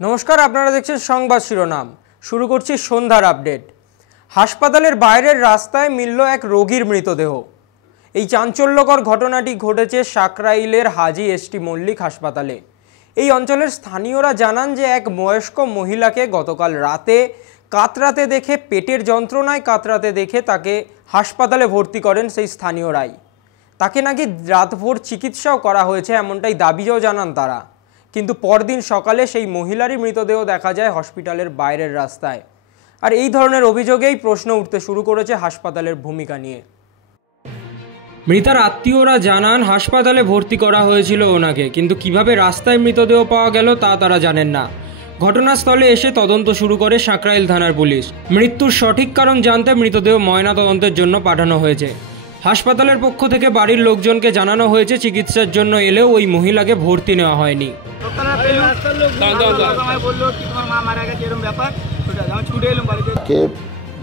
নমস্কার, আপনারা দেখছেন সংবাদ শিরোনাম। শুরু করছি সন্ধ্যার আপডেট। হাসপাতালের বাইরের রাস্তায় মিলল এক রোগীর মৃতদেহ। এই চাঞ্চল্যকর ঘটনাটি ঘটেছে সাকরাইলের হাজী এসটি মল্লিক হাসপাতালে। এই অঞ্চলের স্থানীয়রা জানান যে এক বয়স্ক মহিলাকে গতকাল রাতে কাতরাতে দেখে, পেটের যন্ত্রণায় কাতরাতে দেখে তাকে হাসপাতালে ভর্তি করেন সেই স্থানীয়রাই। তাকে নাকি রাতভর চিকিৎসাও করা হয়েছে, এমনটাই দাবিও জানান তারা। কিন্তু পরদিন সকালে সেই মহিলারই মৃতদেহ দেখা যায় হসপিটালের বাইরের রাস্তায়। আর এই ধরনের অভিযোগেই প্রশ্ন উঠতে শুরু করেছে হাসপাতালের ভূমিকা নিয়ে। মৃতার আত্মীয়রা জানান হাসপাতালে ভর্তি করা হয়েছিল ওনাকে, কিন্তু কিভাবে রাস্তায় মৃতদেহ পাওয়া গেল তা তারা জানেন না। ঘটনাস্থলে এসে তদন্ত শুরু করে সাকরাইল থানার পুলিশ। মৃত্যুর সঠিক কারণ জানতে মৃতদেহ ময়না তদন্তের জন্য পাঠানো হয়েছে। হাসপাতালের পক্ষ থেকে বাড়ির লোকজনকে জানানো হয়েছে চিকিৎসার জন্য এলেও ওই মহিলাকে ভর্তি নেওয়া হয়নি।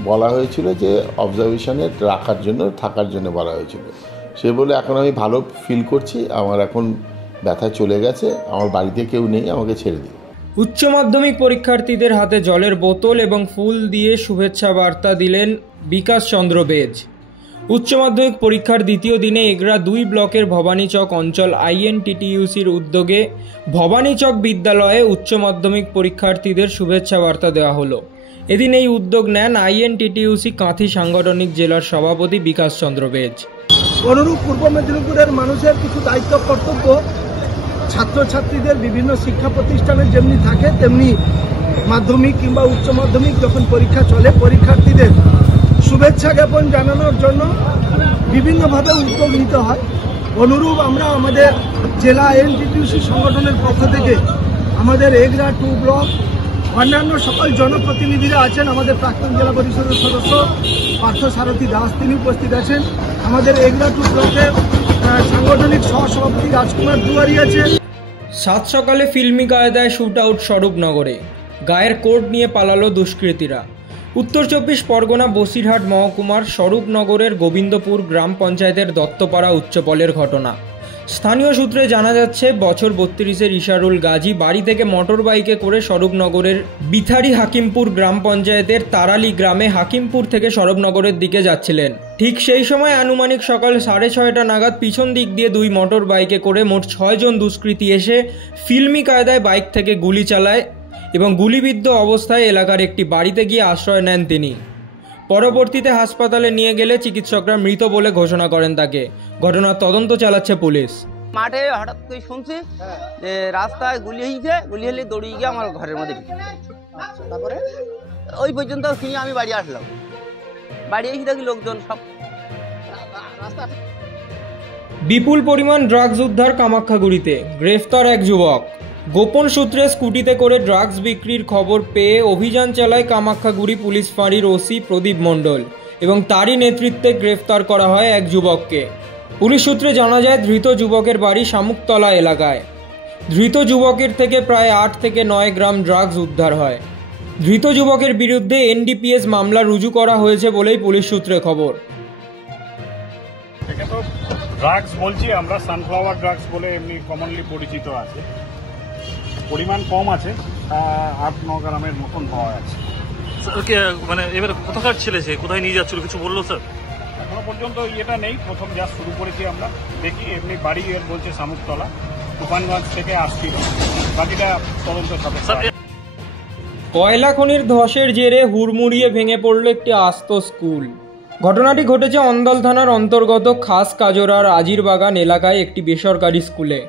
বলা হয়েছিল যে অবজারভেশনে রাখার জন্য, থাকার জন্য বলা হয়েছিল। সে বলে এখন আমি ভালো ফিল করছি, আমার এখন ব্যথা চলে গেছে, আমার বাড়িতে কেউ নেই, আমাকে ছেড়ে দিই। উচ্চ মাধ্যমিক পরীক্ষার্থীদের হাতে জলের বোতল এবং ফুল দিয়ে শুভেচ্ছা বার্তা দিলেন বিকাশ চন্দ্র বেজ। উচ্চ মাধ্যমিক পরীক্ষার দ্বিতীয় দিনে এগরা 2 ব্লকের ভবানীচক অঞ্চল INTTUCর উদ্যোগে ভবানীচক বিদ্যালয়ে উচ্চ মাধ্যমিক পরীক্ষার্থীদের শুভেচ্ছা বার্তা দেওয়া হলো। এদিন এই উদ্যোগ নেন INTTUC কাঁথি সাংগঠনিক জেলার সভাপতি বিকাশ চন্দ্র বেজ। অনুরূপ পূর্ব মেদিনীপুরের মানুষের কিছু দায়িত্ব কর্তব্য ছাত্রছাত্রীদের বিভিন্ন শিক্ষা প্রতিষ্ঠানে যেমনি থাকে, তেমনি মাধ্যমিক কিংবা উচ্চ মাধ্যমিক যখন পরীক্ষা চলে, পরীক্ষার্থীদের শুভেচ্ছা জ্ঞাপন জানানোর জন্য বিভিন্নভাবে উদ্যোগ নিতে হয়। অনুরূপ আমরা আমাদের জেলা INTTUC সংগঠনের পক্ষ থেকে আমাদের এগরা 2 ব্লক অন্যান্য সকল জনপ্রতিনিধিরা আছেন, আমাদের প্রাক্তন জেলা পরিষদের সদস্য পার্থসারথী দাস তিনি উপস্থিত আছেন, আমাদের এগরা 2 ব্লকের সাংগঠনিক সহসভাপতি রাজকুমার দুয়ারি আছেন। সাত সকালে ফিল্মি কায়দায় শুট আউট স্বরূপনগরে, গায়ের কোড নিয়ে পালালো দুষ্কৃতীরা। উত্তর 24 পরগনা বসিরহাট মহকুমার স্বরূপনগরের গোবিন্দপুর গ্রাম পঞ্চায়েতের দত্তপাড়া উচ্চপলের ঘটনা। স্থানীয় সূত্রে জানা যাচ্ছে, বছর 32-এর ইশারুল গাজী বাড়ি থেকে মোটর বাইকে করে স্বরূপনগরের বিথারি হাকিমপুর গ্রাম পঞ্চায়েতের তারালি গ্রামে হাকিমপুর থেকে স্বরূপনগরের দিকে যাচ্ছিলেন। ঠিক সেই সময় আনুমানিক সকাল 6:30 নাগাদ পিছন দিক দিয়ে 2 মোটর বাইকে করে মোট 6 জন দুষ্কৃতী এসে ফিল্মি কায়দায় বাইক থেকে গুলি চালায় এবং গুলিবিদ্ধ অবস্থায় এলাকার একটি বাড়িতে গিয়ে আশ্রয় নেন তিনি। পরবর্তীতে হাসপাতালে নিয়ে গেলে চিকিৎসকরা মৃত বলে ঘোষণা করেন তাকে। ঘটনার তদন্ত চালাচ্ছে পুলিশ। মাঠে হঠাৎ করে শুনছি যে রাস্তায় গুলি হয়েছে, গুলি হলে দৌড়িয়ে গিয়ে আমার ঘরের মধ্যে, তারপরে ওই পর্যন্ত শুনি আমি বাড়ি আসলাম। বাড়ি এসে দেখি লোকজন সব। বিপুল পরিমাণ ড্রাগস উদ্ধার কামাখ্যাগুড়িতে, গ্রেফতার এক যুবক। গোপন সূত্রে স্কুটিতে করে ড্রাগস বিক্রির খবর পেয়ে অভিযান চালায় কামাখ্যাগুড়ি পুলিশ ফাঁড়ির ওসি প্রদীপ মণ্ডল এবং তারই নেতৃত্বে গ্রেফতার করা হয় এক যুবককে। পুলিশ সূত্রে জানা যায়, ধৃত যুবকের বাড়ি শামুকতলা এলাকায়। ধৃত যুবকের থেকে প্রায় 8 থেকে 9 গ্রাম ড্রাগস উদ্ধার হয়। ধৃত যুবকের বিরুদ্ধে NDPS মামলা রুজু করা হয়েছে বলেই পুলিশ সূত্রে খবর। ড্রাগস বলছি আমরা, সানফ্লাওয়ার ড্রাগস বলে এমনি কমনলি পরিচিত আছে। পরিমাণ কম আছে, 8-9 গ্রামের মতন পাওয়া যাচ্ছে। মানে এবার কোথাকার ছেলে, সে কোথায় নিয়ে যাচ্ছিল কিছু বললো স্যার? এখনো পর্যন্ত এটা নেই, প্রথম যা শুরু করেছি আমরা। দেখি এমনি বাড়ি এর বলছে শামুকতলা, তুফানগঞ্জ থেকে আসছিল, বাকিটা তদন্ত সাপেক্ষে। কয়লা খনির ধসের জেরে হুড়মুড়িয়ে ভেঙে পড়ল একটি আস্ত স্কুল। ঘটনাটি ঘটেছে অন্দল থানার অন্তর্গত খাস কাজরার আজিরবাগান এলাকায় একটি বেসরকারি স্কুলে।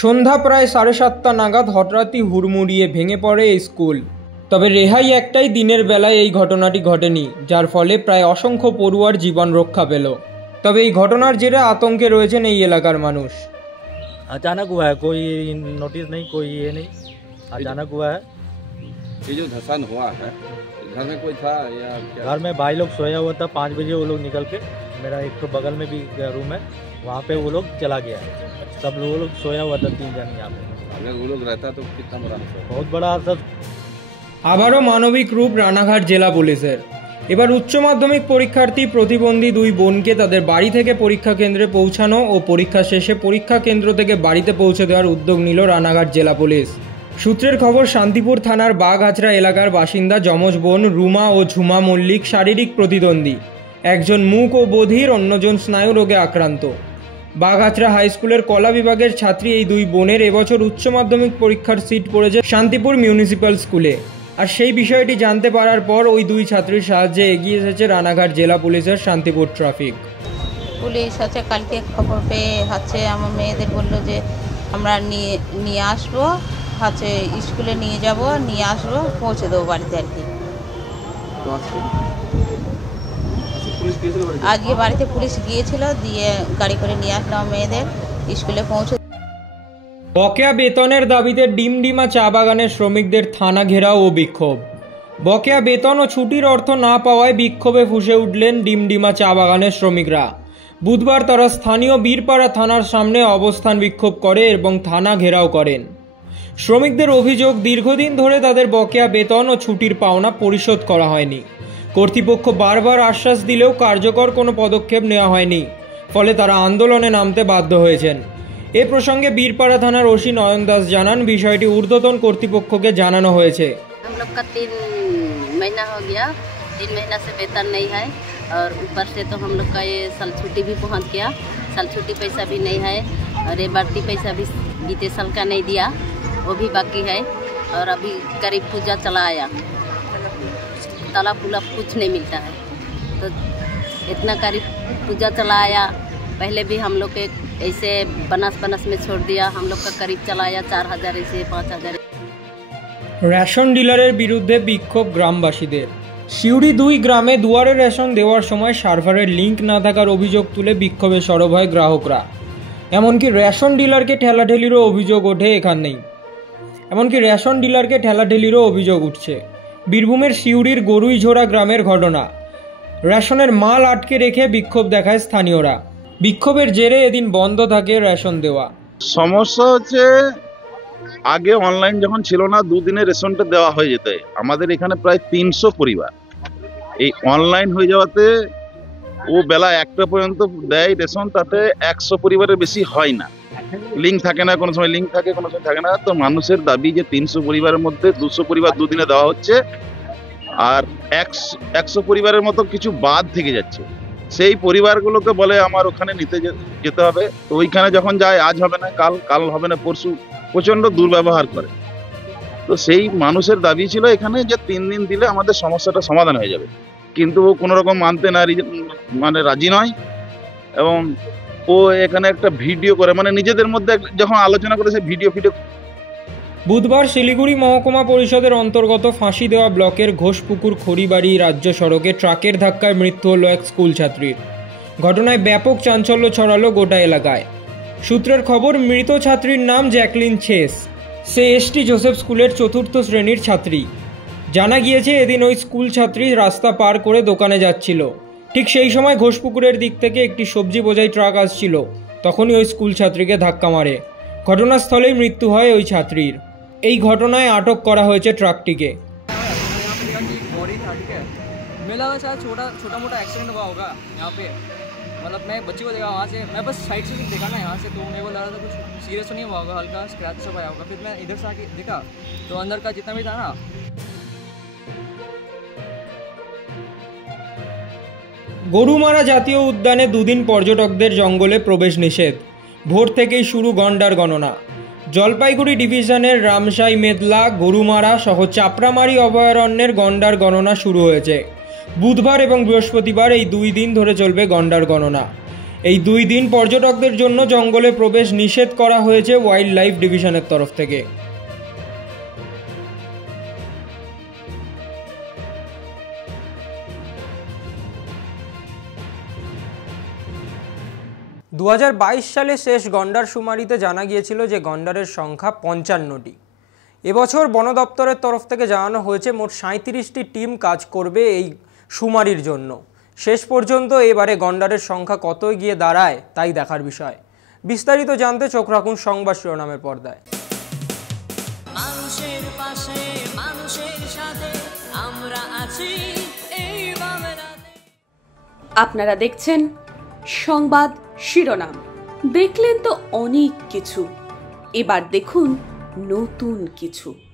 সন্ধ্যা প্রায় 7:30 নাগাদ হঠাৎই হুড়মুড়িয়ে ভেঙে পড়ে এই স্কুল। তবে রেহাই একটাই, দিনের বেলায় এই ঘটনাটি ঘটেনি, যার ফলে প্রায় অসংখ্য পড়ুয়ার জীবন রক্ষা পেল। তবে এই ঘটনার জেরে আতঙ্কে রয়েছেন এই এলাকার মানুষ। अचानक हुआ है, कोई नोटिस नहीं, कोई ये नहीं, अचानक हुआ है। ये जो धसान हुआ है, घर में कोई था या क्या? घर में भाई लोग सोया हुआ था, 5 बजे वो लोग निकल के, मेरा एक तो बगल में भी रूम है, वहाँ पे वो लोग चला गया। सब वो लोग सोया हुआ था, 3 जन यहाँ पे। अगर वो लोग रहता तो कितना बड़ा हादसा? बहुत बड़ा हादसा। আবারও মানবিক রূপ রানাঘাট জেলা পুলিশের। এবার উচ্চ মাধ্যমিক পরীক্ষার্থী প্রতিবন্ধী 2 বোনকে তাদের বাড়ি থেকে পরীক্ষা কেন্দ্রে পৌঁছানো ও পরীক্ষা শেষে পরীক্ষা কেন্দ্র থেকে বাড়িতে পৌঁছে দেওয়ার উদ্যোগ নিল রানাঘাট জেলা পুলিশ। সূত্রের খবর, শান্তিপুর থানার বাঘাছড়া এলাকার বাসিন্দা যমজ বোন রুমা ও ঝুমা মল্লিক শারীরিক প্রতিদ্বন্দ্বী। একজন মুখ ও বধির, অন্যজন স্নায়ু রোগে আক্রান্ত। বাঘাছড়া হাই স্কুলের কলা বিভাগের ছাত্রী এই দুই বোনের এবছর উচ্চ মাধ্যমিক পরীক্ষার সিট পড়েছে শান্তিপুর মিউনিসিপ্যাল স্কুলে। আর সেই বিষয়টি জানতে পারার পর ওই দুই ছাত্রীর সাহায্যে এগিয়ে এসেছে রানাঘাট জেলা পুলিশের শান্তিপুর ট্রাফিক পুলিশ। কালকে খবর পেয়ে আমার মেয়েদের বললো যে আমরা নিয়ে আসবো, স্কুলে নিয়ে যাব, নিয়ে আসবো, পৌঁছে দেবো বাড়িতে আর কি। আজকে বাড়িতে পুলিশ গিয়েছিল, দিয়ে গাড়ি করে নিয়ে আসলাম মেয়েদের, স্কুলে পৌঁছে। বকেয়া বেতনের দাবিতে ডিমডিমা চা বাগানের শ্রমিকদের থানা ঘেরাও ও বিক্ষোভ। বকেয়া বেতন ও ছুটির অর্থ না পাওয়ায় বিক্ষোভে ফুঁসে উঠলেন ডিমডিমা চা বাগানের শ্রমিকরা। বুধবার তারা স্থানীয় বীরপাড়া থানার সামনে অবস্থান বিক্ষোভ করে এবং থানা ঘেরাও করেন। শ্রমিকদের অভিযোগ, দীর্ঘদিন ধরে তাদের বকেয়া বেতন ও ছুটির পাওনা পরিশোধ করা হয়নি। কর্তৃপক্ষ বারবার আশ্বাস দিলেও কার্যকর কোনো পদক্ষেপ নেওয়া হয়নি, ফলে তারা আন্দোলনে নামতে বাধ্য হয়েছেন। এ প্রসঙ্গে বীরপাড়া থানার ওসি নয়ন দাস জানান, বিষয়টি ঊর্ধ্বতন কর্তৃপক্ষকে জানানো হয়েছে। हम लोग का 3 महीना हो गया, 3 महीना से वेतन नहीं है और ऊपर से तो हम लोग का ये साल छुट्टी भी पहुंच गया, साल छुट्टी पैसा भी नहीं है और ये बढ़ती पैसा भी बीते साल का नहीं दिया, वो भी बाकी है। और अभी करीब पूजा चला आया, ताला पुला कुछ नहीं मिलता है, तो इतना करीब पूजा चला आया। पहले भी हम लोग के ऐसे बनस में छोड़ दिया, हम लोग का करीब चला आया 4000 ऐसे 5000। রেশন ডিলারের বিরুদ্ধে বিক্ষোভ গ্রামবাসীদের। সিউড়ি 2 গ্রামে দুয়ারে রেশন দেওয়ার সময় সার্ভারের লিঙ্ক না থাকার অভিযোগ তুলে বিক্ষোভে সরব হয় গ্রাহকরা। এমনকি রেশন ডিলারকে ঠেলাঠেলিরও অভিযোগ ওঠে এখানেই। অভিযোগ উঠছে বীরভূমের সিউড়ির গরুইঝোড়া গ্রামের ঘটনা। রেশনের মাল আটকে রেখে বিক্ষোভ দেখায় স্থানীয়রা। বিক্ষোভের জেরে এদিন বন্ধ থাকে রেশন দেওয়া। সমস্যা হচ্ছে, আগে অনলাইন যখন ছিল না, 2 দিনে রেশনটা দেওয়া হয়ে যেত। আমাদের এখানে প্রায় 300 পরিবার, এই অনলাইন হয়ে যাওয়াতে ও বেলা 1টা পর্যন্ত দেয় রেশন, তাতে 100 পরিবারের বেশি হয় না। লিঙ্ক থাকে না, কোনো সময় লিঙ্ক থাকে, কোনো সময় থাকে না। তো মানুষের দাবি যে 300 পরিবারের মধ্যে 200 পরিবার 2 দিনে দেওয়া হচ্ছে, আর 100 পরিবারের মতো কিছু বাদ থেকে যাচ্ছে। সেই পরিবারগুলোকে বলে আমার ওখানে নিতে যেতে হবে। তো ওইখানে যখন যায়, আজ হবে না, কাল হবে না, পরশু, প্রচণ্ড দুর্ব্যবহার করে। তো সেই মানুষের দাবি ছিল এখানে যে 3 দিন দিলে আমাদের সমস্যাটা সমাধান হয়ে যাবে, কিন্তু ও কোনো রকম মানতে রাজি নয়। এবং ও এখানে একটা ভিডিও করে, নিজেদের মধ্যে যখন আলোচনা করে সেই ভিডিও। বুধবার শিলিগুড়ি মহকুমা পরিষদের অন্তর্গত ফাঁসি দেওয়া ব্লকের ঘোষপুকুর খড়িবাড়ি রাজ্য সড়কে ট্রাকের ধাক্কায় মৃত্যু হল এক স্কুল ছাত্রীর। ঘটনায় ব্যাপক চাঞ্চল্য ছড়ালো গোটা এলাকায়। সূত্রের খবর, মৃত ছাত্রীর নাম জ্যাকলিন ছেস। সে এসটি জোসেফ স্কুলের 4র্থ শ্রেণীর ছাত্রী। জানা গিয়েছে, এদিন ওই স্কুল ছাত্রী রাস্তা পার করে দোকানে যাচ্ছিল। ঠিক সেই সময় ঘোষপুকুরের দিক থেকে একটি সবজি বোঝাই ট্রাক আসছিল। তখনই ওই স্কুল ছাত্রীকে ধাক্কা মারে। ঘটনাস্থলেই মৃত্যু হয় ওই ছাত্রীর। এই ঘটনায় আটক করা হয়েছে ট্রাকটিকে। मेला का शायद छोटा मोटा एक्सीडेंट हुआ होगा यहाँ पे। मतलब मैं बच्ची को देखा वहाँ से, मैं बस साइड से देखा ना यहाँ से, तो मेरे को लगा था कुछ सीरियस तो नहीं हुआ होगा, हल्का स्क्रैच सब आया होगा। फिर मैं इधर से आके देखा तो अंदर का जितना भी था ना। গরুমারা জাতীয় উদ্যানে 2 দিন পর্যটকদের জঙ্গলে প্রবেশ নিষেধ। ভোর থেকেই শুরু গন্ডার গণনা। জলপাইগুড়ি ডিভিশনের রামসাই, মেদলা, গরুমারা সহ চাপড়ামারি অভয়ারণ্যের গন্ডার গণনা শুরু হয়েছে। বুধবার এবং বৃহস্পতিবার এই 2 দিন ধরে চলবে গন্ডার গণনা। এই 2 দিন পর্যটকদের জন্য জঙ্গলে প্রবেশ নিষেধ করা হয়েছে ওয়াইল্ড লাইফ ডিভিশনের তরফ থেকে। দু 2022 সালে শেষ গন্ডার শুমারিতে জানা গিয়েছিল যে গন্ডারের সংখ্যা 55টি। এবছর বন দপ্তরের তরফ থেকে জানানো হয়েছে মোট 37টি টিম কাজ করবে এই শুমারির জন্য। শেষ পর্যন্ত এবারে গন্ডারের সংখ্যা কত গিয়ে দাঁড়ায় তাই দেখার বিষয়। বিস্তারিত জানতে চোখ রাখুন সংবাদ শিরোনামের পর্দায়। মানুষের পাশে, মানুষের সাথে আমরা আছি এই বাংলাতে। আপনারা দেখছেন সংবাদ শিরোনাম। দেখলেন তো অনেক কিছু, এবার দেখুন নতুন কিছু।